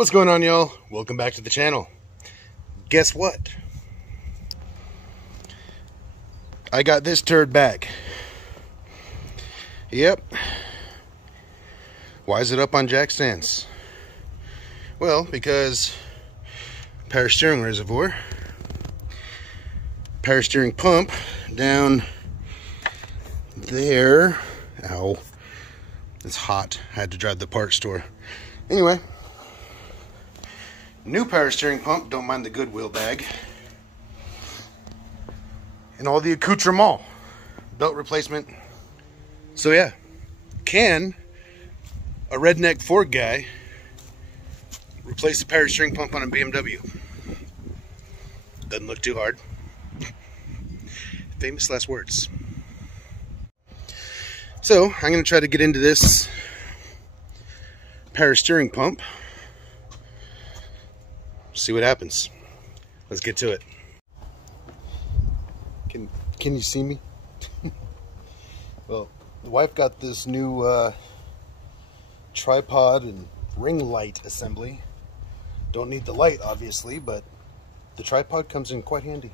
What's going on, y'all? Welcome back to the channel. Guess what? I got this turd back. Yep. Why is it up on jack stands? Well, because power steering reservoir, power steering pump down there. Ow. It's hot. I had to drive to the parts store. Anyway, new power steering pump, don't mind the Goodwill bag. And all the accoutrement, belt replacement. So yeah, can a redneck Ford guy replace the power steering pump on a BMW? Doesn't look too hard. Famous last words. So I'm going to try to get into this power steering pump. See what happens. Let's get to it. Can you see me? Well, the wife got this new tripod and ring light assembly. Don't need the light, obviously, but the tripod comes in quite handy.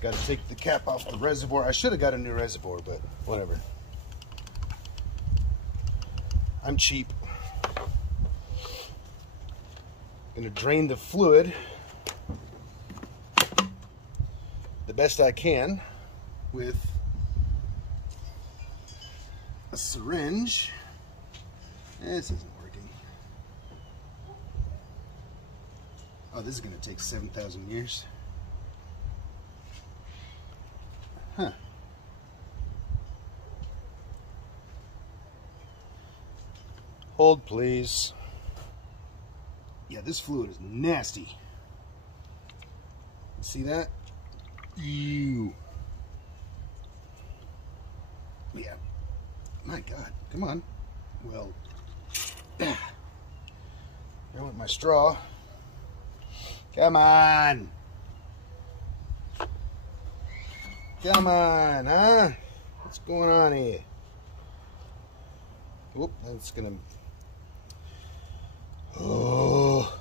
Got to take the cap off the reservoir. I should have got a new reservoir, but whatever. I'm cheap. Gonna drain the fluid the best I can with a syringe. This isn't working. Oh, this is gonna take 7,000 years. Huh. Hold, please. Yeah, this fluid is nasty. See that? Ew. Yeah. My God. Come on. Well. There went my straw. Come on. Come on, huh? What's going on here? Whoop, that's gonna... Oh.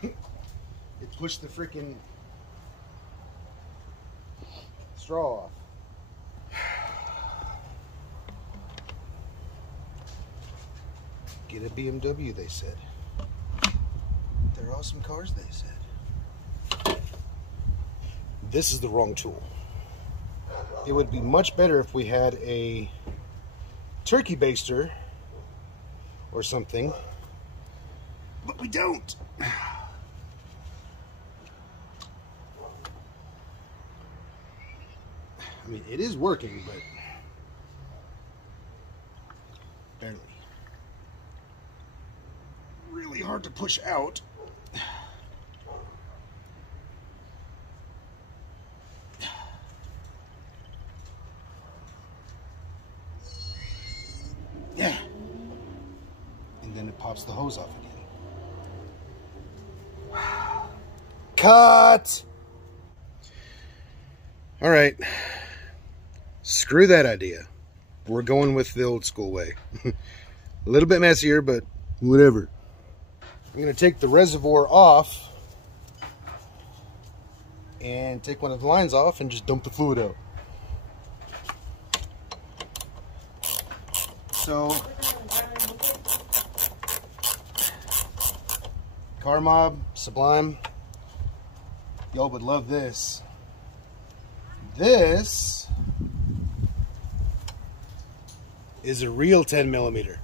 It pushed the freaking straw off. Get a BMW, they said. They're awesome cars, they said. This is the wrong tool. It would be much better if we had a turkey baster or something, but we don't. I mean, it is working, but barely. Really hard to push out. Yeah. And then it pops the hose off again. Cut! All right. Screw that idea. We're going with the old school way. A little bit messier, but whatever. I'm going to take the reservoir off and take one of the lines off and just dump the fluid out. So, Car Mob, Sublime, y'all would love this. This is a real 10 millimeter.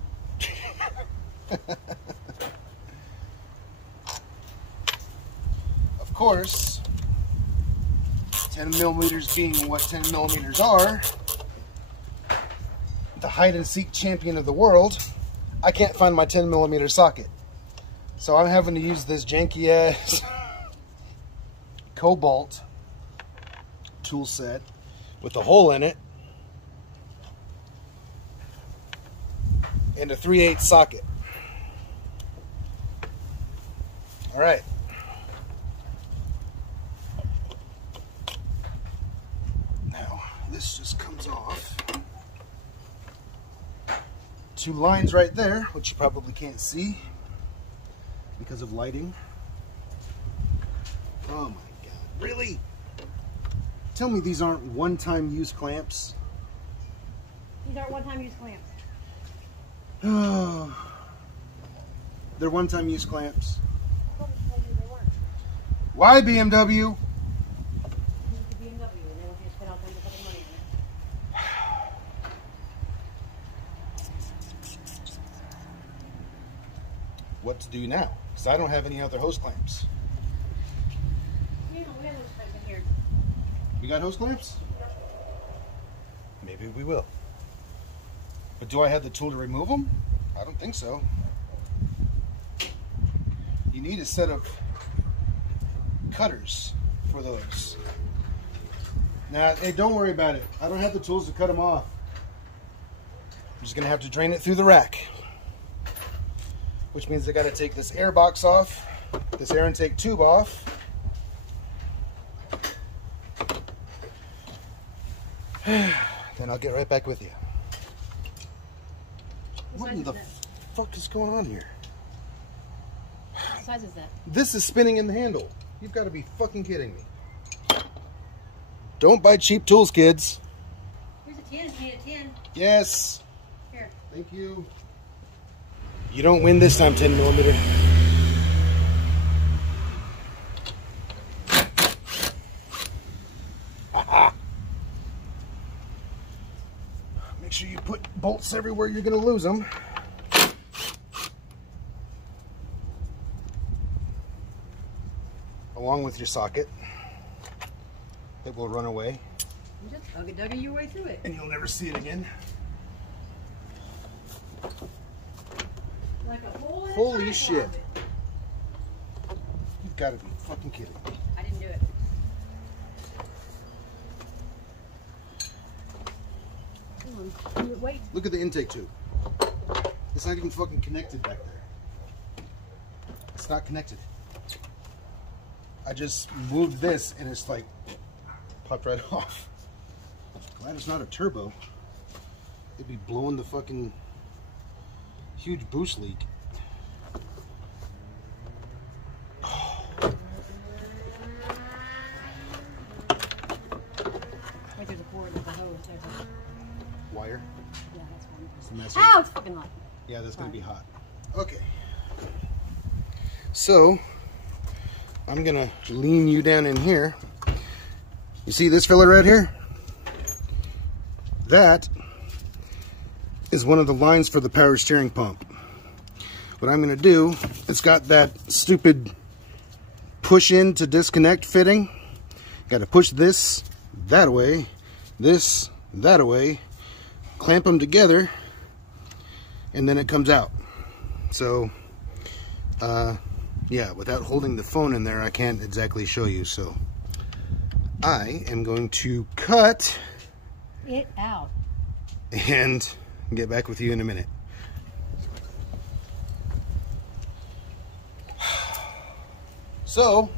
Of course, 10 millimeters being what 10 millimeters are, the hide and seek champion of the world, I can't find my 10 millimeter socket. So I'm having to use this janky ass Cobalt tool set with a hole in it and a 3/8 socket. All right. Now this just comes off two lines right there, which you probably can't see because of lighting. Oh my God, really? Tell me these aren't one-time use clamps. These aren't one-time use clamps. Oh, they're one-time use clamps. Why BMW? What to do now? Because I don't have any other hose clamps. We have hose clamps in here. You got hose clamps? Maybe we will. But do I have the tool to remove them? I don't think so. You need a set of cutters for those. Now, hey, don't worry about it. I don't have the tools to cut them off. I'm just going to have to drain it through the rack. Which means I got to take this air box off, this air intake tube off. Then I'll get right back with you. What in the fuck is going on here? What size is that? This is spinning in the handle. You've got to be fucking kidding me. Don't buy cheap tools, kids. Here's a tin. You need a tin. Yes. Here. Thank you. You don't win this time, 10 millimeter. Make sure you put bolts everywhere you're going to lose them. Along with your socket. It will run away. You just huggy-duggy your way through it. And you'll never see it again. Like a hole in a Holy time shit. closet. You've got to be fucking kidding me. I didn't do it. Come on. Wait. Look at the intake tube. It's not even fucking connected back there. It's not connected. I just moved this and it's like popped right off. Glad it's not a turbo. It'd be blowing the fucking huge boost leak. Wait, there's a cord with a hose. Wire. Yeah, that's one. It's a mess. Ow, it's fucking hot. Yeah, that's gonna be hot. Okay. So I'm gonna lean you down in here. You see this filler right here? That is one of the lines for the power steering pump. What I'm gonna do, it's got that stupid push in to disconnect fitting. Got to push this that away, this that away, clamp them together, and then it comes out. So yeah, without holding the phone in there, I can't exactly show you. So I am going to cut it out and get back with you in a minute. So,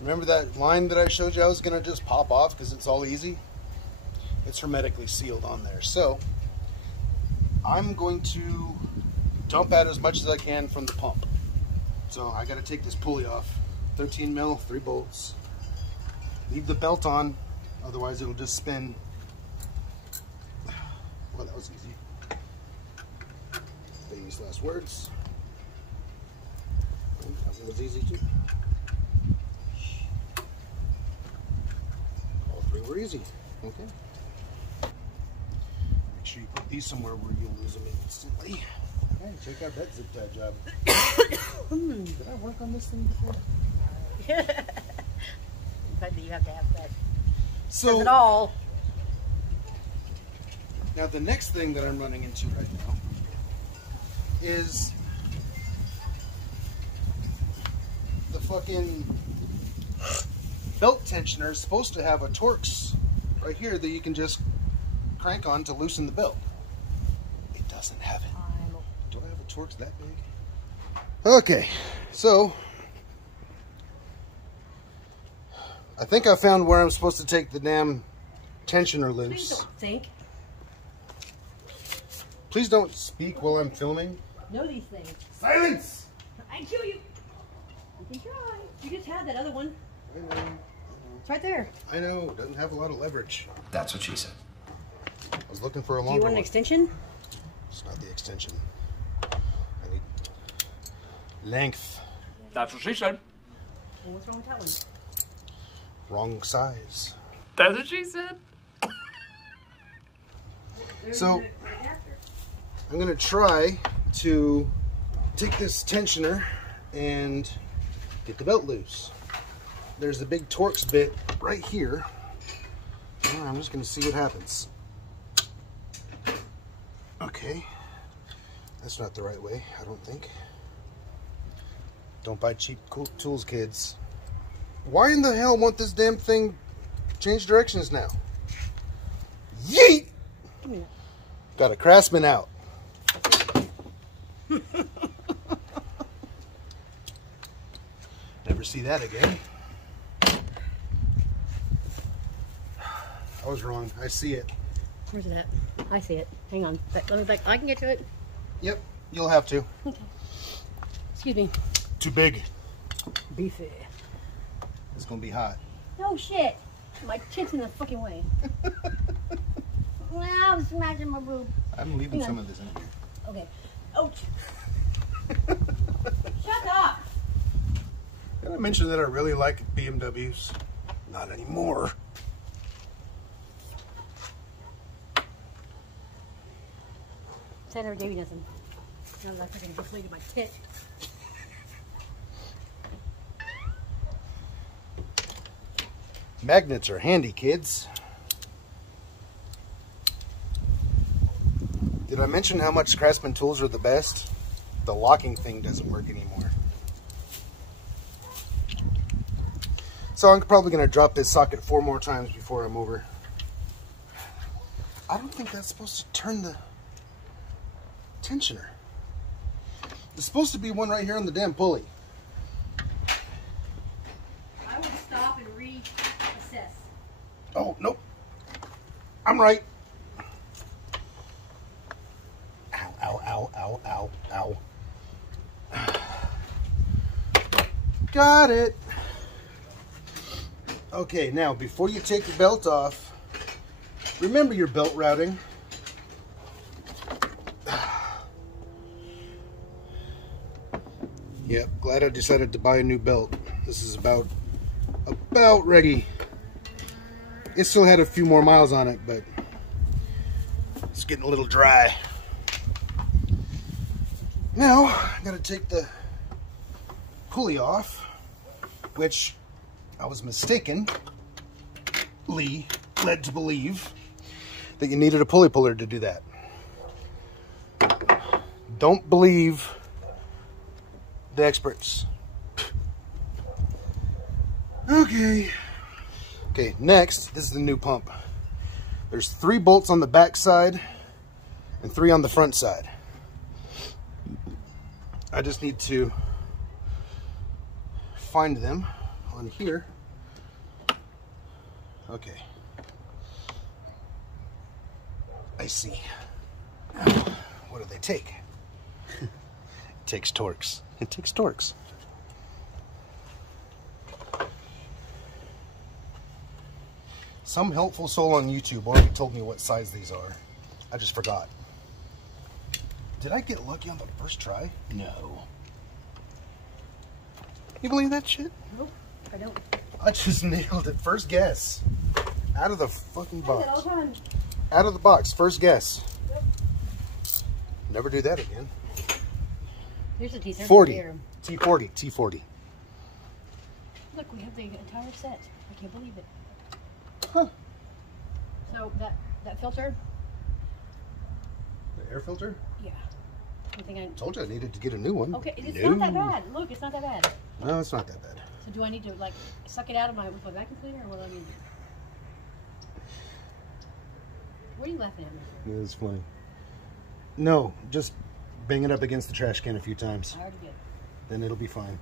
remember that line that I showed you I was going to just pop off because it's all easy? It's hermetically sealed on there. So, I'm going to dump out as much as I can from the pump. So, I got to take this pulley off. 13 mil, 3 bolts. Leave the belt on, otherwise it'll just spin. Well, that was easy. Famous last words. That was easy too. All 3 were easy. Okay. Make sure you put these somewhere where you'll lose them instantly. Hey, check out that zip tie job. Did I work on this thing before? But you have to have that. So, Does it all. Now the next thing that I'm running into right now is the fucking belt tensioner is supposed to have a Torx right here that you can just crank on to loosen the belt. It doesn't have it. Do I have a Torx that big? Okay, so I think I found where I'm supposed to take the damn tensioner Please loose. don't think. Please don't speak while I'm filming. Know these things. Silence! I kill you. You can try. You just had that other one. I know. It's right there. I know. Doesn't have a lot of leverage. That's what she said. I was looking for a Do longer you want an one. extension? It's not the extension. I need length. That's what she said. Well, what's wrong with that one? Wrong size. That's what she said. So, I'm going to try to take this tensioner and get the belt loose. There's a big Torx bit right here. I'm just going to see what happens. Okay. That's not the right way, I don't think. Don't buy cheap cool tools, kids. Why in the hell won't this damn thing change directions now? Yeet! Give me that. Got a Craftsman out. Never see that again. I was wrong. I see it. Where's it at? I see it. Hang on. Let me back. I can get to it. Yep, you'll have to. Okay. Excuse me. Too big. Beefy. It's gonna be hot. No shit. My chin's in the fucking way. Now I'm smashing my boob. I'm leaving Hang some on. of this in here. Okay. Ouch. Shut up. Did I mention that I really like BMWs? Not anymore. I never gave you nothing. No, I fucking deflated my tit. Magnets are handy, kids. Did I mention how much Craftsman tools are the best? The locking thing doesn't work anymore. So I'm probably going to drop this socket 4 more times before I'm over. I don't think that's supposed to turn the tensioner. There's supposed to be one right here on the damn pulley. I would stop and reassess. Oh, nope. I'm right. Ow, ow, ow, ow, ow, ow. Got it. Okay, now before you take the belt off, remember your belt routing. Yep, glad I decided to buy a new belt. This is about ready. It still had a few more miles on it, but it's getting a little dry. Now, I gotta take the pulley off, which I was mistakenly led to believe that you needed a pulley puller to do that. Don't believe the experts. Okay, next, this is the new pump. There's 3 bolts on the back side and 3 on the front side. I just need to find them on here. Okay. I see. What do they take? It takes Torx. It takes Torx. Some helpful soul on YouTube already told me what size these are. I just forgot. Did I get lucky on the first try? No. You believe that shit? Nope, I don't. I just nailed it. First guess. Out of the fucking I do that all box. the time. Out of the box. First guess. Yep. Never do that again. Here's a teaser. 40. There. T40. T40. Look, we have the entire set. I can't believe it. Huh. So that filter, The air filter? yeah. You think I? Told you I needed to get a new one. Okay, it's No. not that bad. Look, it's not that bad. No, it's not that bad. So do I need to like suck it out of my with my vacuum cleaner, or what do I need? What are you laughing at me for? Yeah, it's funny. No, just bang it up against the trash can a few times. I already did. Then it'll be fine.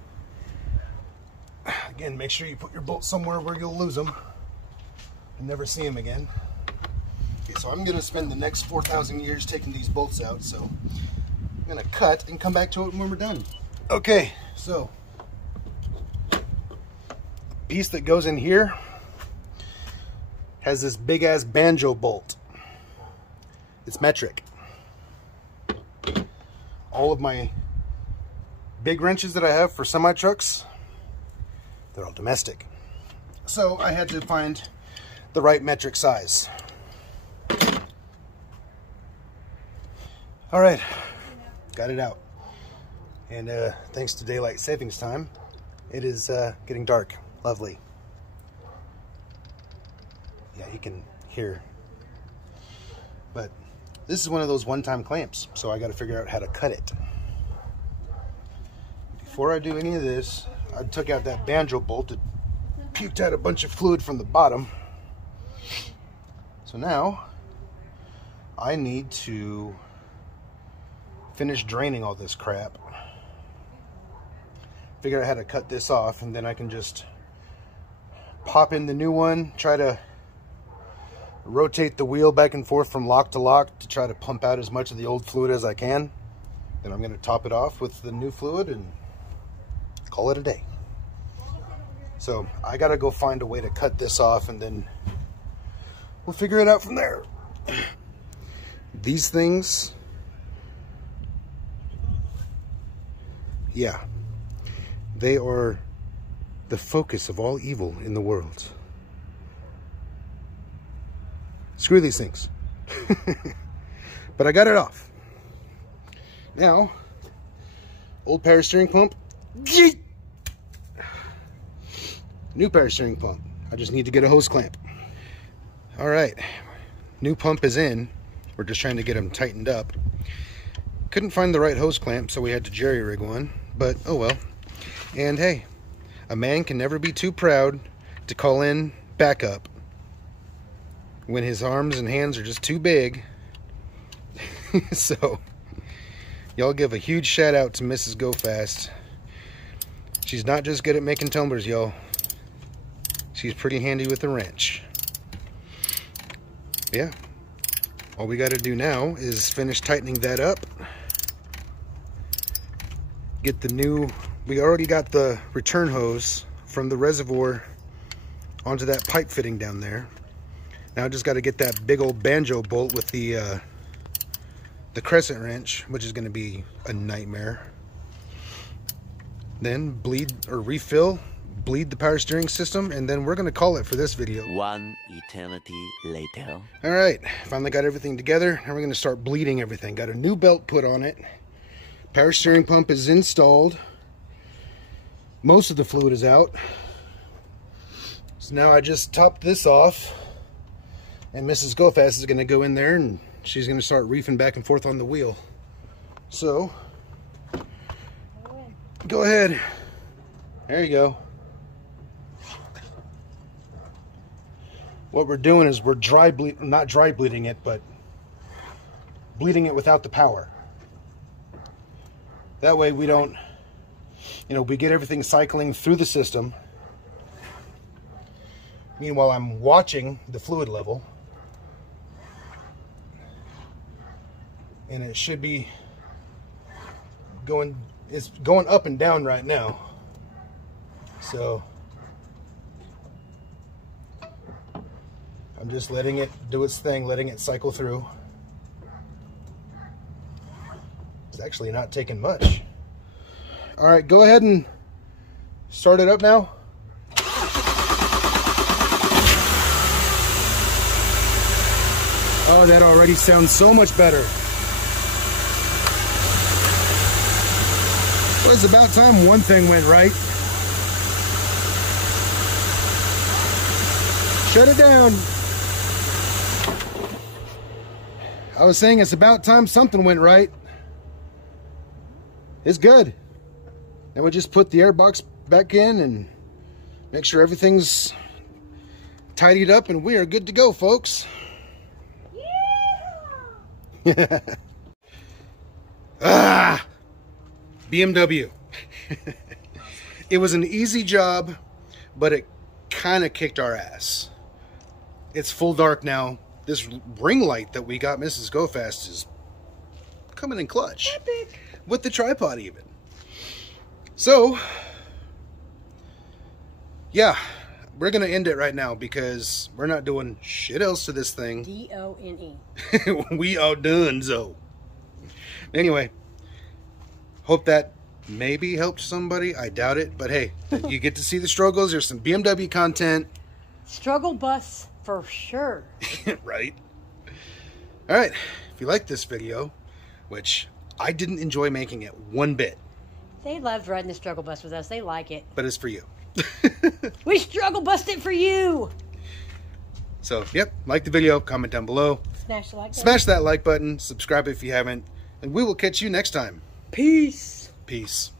Again, make sure you put your bolts somewhere where you'll lose them and never see them again. Okay, so I'm going to spend the next 4,000 years taking these bolts out, so I'm going to cut and come back to it when we're done. Okay, so piece that goes in here has this big ass banjo bolt. It's metric. All of my big wrenches that I have for semi trucks, they're all domestic. So I had to find the right metric size. All right, got it out. And thanks to daylight savings time, it is getting dark. Lovely. Yeah, you can hear. But this is one of those one-time clamps, so I got to figure out how to cut it. Before I do any of this, I took out that banjo bolt. It puked out a bunch of fluid from the bottom. So now I need to finish draining all this crap. Figure out how to cut this off, and then I can just pop in the new one, try to rotate the wheel back and forth from lock to lock to try to pump out as much of the old fluid as I can. Then I'm going to top it off with the new fluid and call it a day. So I got to go find a way to cut this off, and then we'll figure it out from there. These things, yeah, they are the focus of all evil in the world. Screw these things. But I got it off. Now, old power steering pump. New power steering pump. I just need to get a hose clamp. All right, new pump is in. We're just trying to get them tightened up. Couldn't find the right hose clamp, so we had to jerry rig one, but oh well. And hey, a man can never be too proud to call in backup when his arms and hands are just too big. So y'all give a huge shout out to Mrs. Go Fast. She's not just good at making tumblers, y'all. She's pretty handy with a wrench. Yeah, all we got to do now is finish tightening that up. Get the new, we already got the return hose from the reservoir onto that pipe fitting down there. Now I just got to get that big old banjo bolt with the crescent wrench, which is going to be a nightmare. Then bleed or refill, bleed the power steering system, and then we're going to call it for this video. One eternity later. All right, finally got everything together. Now we're going to start bleeding everything. Got a new belt put on it. Power steering pump is installed. Most of the fluid is out. So now I just topped this off, and Mrs. Go Fast is going to go in there and she's going to start reefing back and forth on the wheel. So, go ahead. There you go. What we're doing is we're not dry bleeding it, but bleeding it without the power. That way we don't, we get everything cycling through the system. Meanwhile, I'm watching the fluid level. And it should be going, it's going up and down right now. So I'm just letting it do its thing, letting it cycle through. It's actually not taking much. All right, go ahead and start it up now. Oh, that already sounds so much better. Well, it's about time one thing went right. Shut it down. I was saying it's about time something went right. It's good. Then we just put the air box back in and make sure everything's tidied up, and we are good to go, folks. Yeah. Ah, BMW. It was an easy job, but it kind of kicked our ass. It's full dark now. this ring light that we got Mrs. Go Fast is coming in clutch. Epic. With the tripod even. So, yeah, we're going to end it right now because we're not doing shit else to this thing. D-O-N-E. We are done, so. Anyway, hope that maybe helped somebody. I doubt it, but hey, you get to see the struggles. There's some BMW content. Struggle bus for sure. Right? All right, if you like this video, which I didn't enjoy making it one bit. They loved riding the struggle bus with us. They like it. But it's for you. We struggle busted for you. So, yep, like the video, comment down below. Smash the like button. Smash that like button, subscribe if you haven't, and we will catch you next time. Peace. Peace.